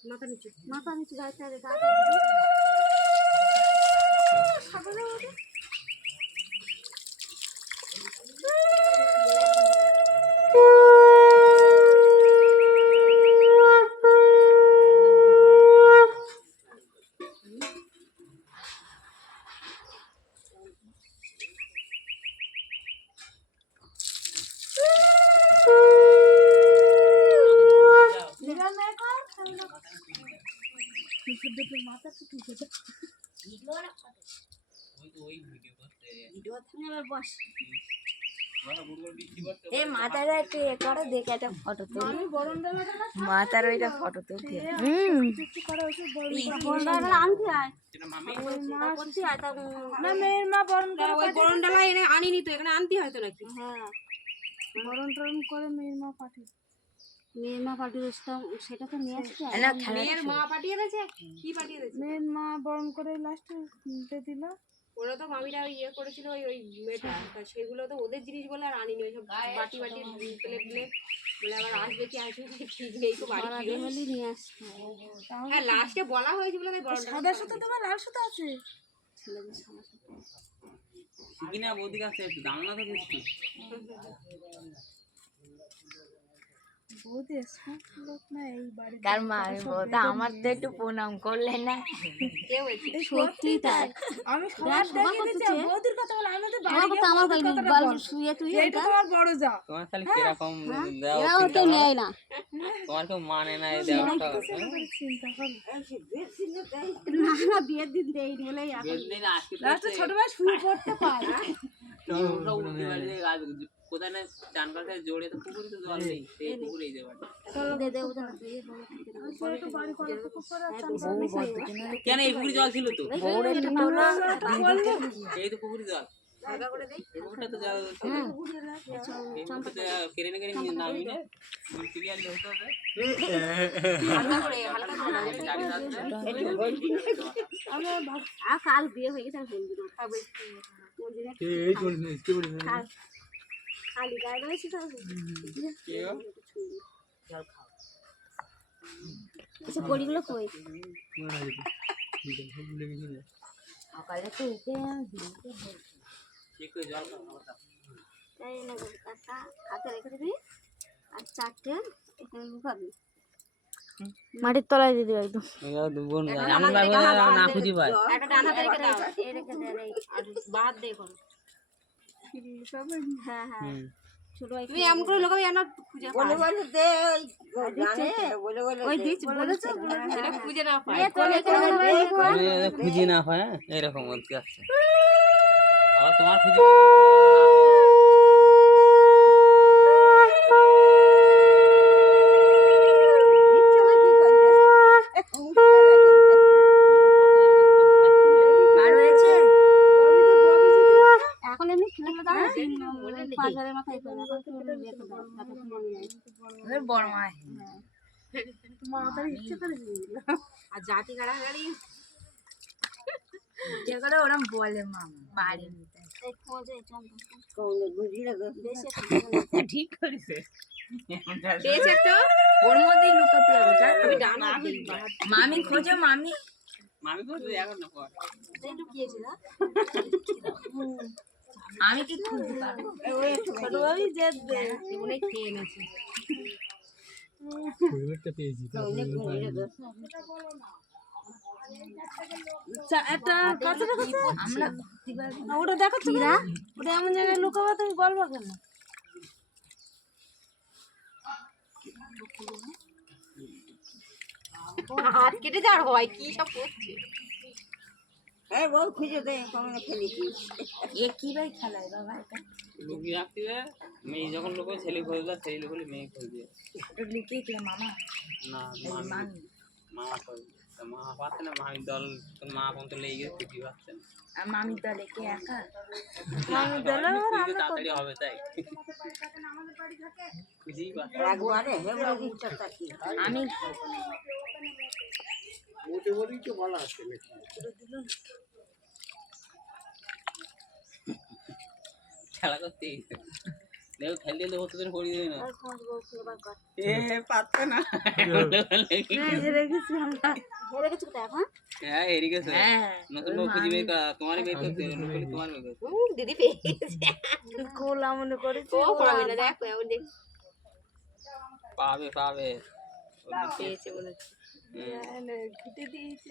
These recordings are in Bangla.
মাথা নিচু মাথার একটু এ করে দেখে একটা ফটো তুলি মাথার ওইটা ফটো তুলতে আনিনি তো এখানে আনতে হয়তো নাকি। হ্যাঁ বরণ টরণ করে মেয়ের মা পাঠিয়েছিলাম সেটা তো নিয়ে আসছে মেয়ের মা পাঠিয়ে দিয়েছে। কি পাঠিয়ে দিয়েছে? মেয়ের মা বরণ করে লাস্টে দিল। ওরা তো মামিরা ইয়ে করেছিল ওই মেয়েটা, সেগুলো তো ওদের জিনিস বলে আর আনিনি। ওইসব বাটি প্লেট প্লেট বলে আবার আসবে কি আসবে ঠিক নেই তো বাড়ি নিয়ে আসছে। হ্যাঁ লাস্টে বলা হয়েছে বলে সাদার সাথে তোমার লাল সুতো আছে। ছেলেদের সাদা সুতো কিনা বৌদি কাছে একটু দাম না তো কিছু আমার তো একটু প্রণাম করলেন না। সত্যি তাই আমি বৌদির কথা বলে আমি তো আমার শুয়ে তুই এটা তোমার বড় যা তোমার খালি কিরকম দাও তো নেয় না তোমার কেউ মানে না এই দেওয়াটা না বিয়ের দিন দেই বলেই লাস্টে ছোট ভাই শুয়ে পড়তে পারে কোথায় না চান করতে জোরে তো পুকুরে তো জল নেই সেই পুকুরেই দেবে কেন এই পুকুরে জল ছিল তো এই তো পুকুরে জল ওটা তো জল কেড়ে কেড়ে নিয়ে নামি রে ক্লিয়ার হতে হবে কাল বিয়ে হয়ে গেছে খালি গায়ে রয়েছে আচ্ছা বড়িগুলো কই সকালে তো উঠে তাই না একটা হাতে রেখে দিবি আর চারটে এখানে লুকাবি মাটির তলায় দিয়ে দিবি একদম না খুঁজি ভাই একটা ডান হাতে রেখে দাও এই রেখে দে আর বাদ দে করো। হ্যাঁ হ্যাঁ ছোট ভাই তুমি এমন করে লুকাবি না খুঁজে বলে বলে দে ওই বলে ওই দিচ্ছি বলেছো এটা খুঁজে না পায় খুঁজি না হয় এরকম বলতে আসছে আর তোমার খুঁজি এখন এমনি বাজারের মাথায় বড় মায় ইচ্ছে করে আর জাতি গাড়াগাড়ি যেগুলো ওরম বলে মামা বাড়ি ঠিক করেছে ওর মধ্যেই লুকাতে হবে মামি খোঁজো মামি মামি বলতে এখন না পর লুকিয়েছে না আমি কি খুঁজতে পারবো ছোটভাবেই যে এগুলোই খেয়ে এনেছি একটা আমরা ওটা দেখো ওটা এমন জায়গায় লুকাবো তুমি বলবো কেন হাত কেটে যাওয়ার হয় কি সব করছে এই বল খুঁজে দে কমনে খেলেছিস এ কি ভাই খেলায় বাবা এটা লুকিয়ে রাখতে মেয়ে যখন লোক ছেলে খোঁজে সেই লোক হলে মেয়ে খোঁজে এটা লুকিয়ে কে মামা না মামি মামা খোঁজে মা পাচ্ছে না মামি দল তোর মা পর্যন্ত লেগে গেছে খুঁজি পাচ্ছে না আর মামি দলে কে একা মামি দলে তাড়াতাড়ি হবে তাই খুঁজি আমি মোটে বলেই তো বলা আছে নাকি খেলা করতে দেখো খেলতে খেলতে হতে দিন পড়িয়ে দেবে না এ পারতো না হ্যাঁ হেরে গেছে নতুন লোক খুঁজে বের করা তোমারই বের করতে হবে লোক তোমার বের করতে দিদি পেয়ে গেছে কোলা মনে করেছি ও পড়াবে না দেখো এমন দেখ পাবে পাবে পেয়েছে বলেছে ঘুটে দিয়েছে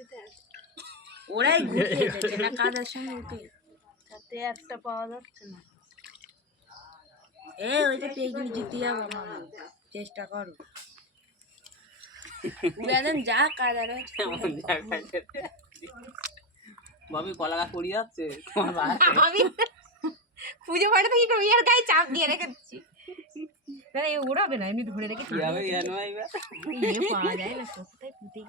ওরাই ঘুটে এসেছে না কাদের সঙ্গে উঠে তাতে একটা পাওয়া যাচ্ছে না ওইটা পেয়ে গেলে জিতে যাবো মামা চেষ্টা করো বেদন যা কাজ আর ভাবি কলা গাছ পড়ে যাচ্ছে তোমার ভাই আমি পুজো পাঠে থেকে একটু ইয়ার গায়ে চাপ দিয়ে রেখে দিচ্ছি না এই উড়াবে না এমনি ধরে রেখে কি হবে জানো এইবার পাওয়া যায় না কোথায় ফুটে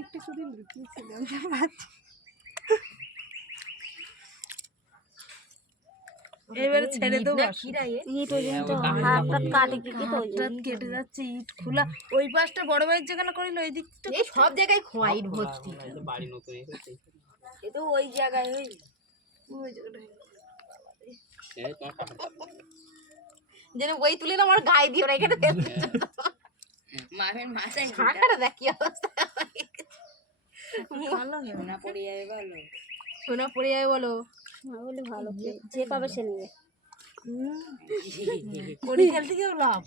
একটা শুধু লুকিয়েছিলাম এবারে ছেড়ে দেবো ইট কেটে যাচ্ছে ইট খোলা ওই পাশটা বড় ভাইয়ের যেখানে করিল ওই দিকটা এই সব জায়গায় খোয়া ইট ভর্তি বাড়ি নতুন এসেছে এ তো ওই জায়গায় ওই এই তোমার কাকা যেন ওই তুলে না আমার গায়ে দিও না এখানে মামের মাথায় ঝাঁকাটা দেখ কি অবস্থা ভালো হবে না পড়ে যাবে ভালো সোনা পড়ে যাবে বলো বলে ভালো যে পাবে সে নিবে কোড়ি খেলতে কেউ লাভ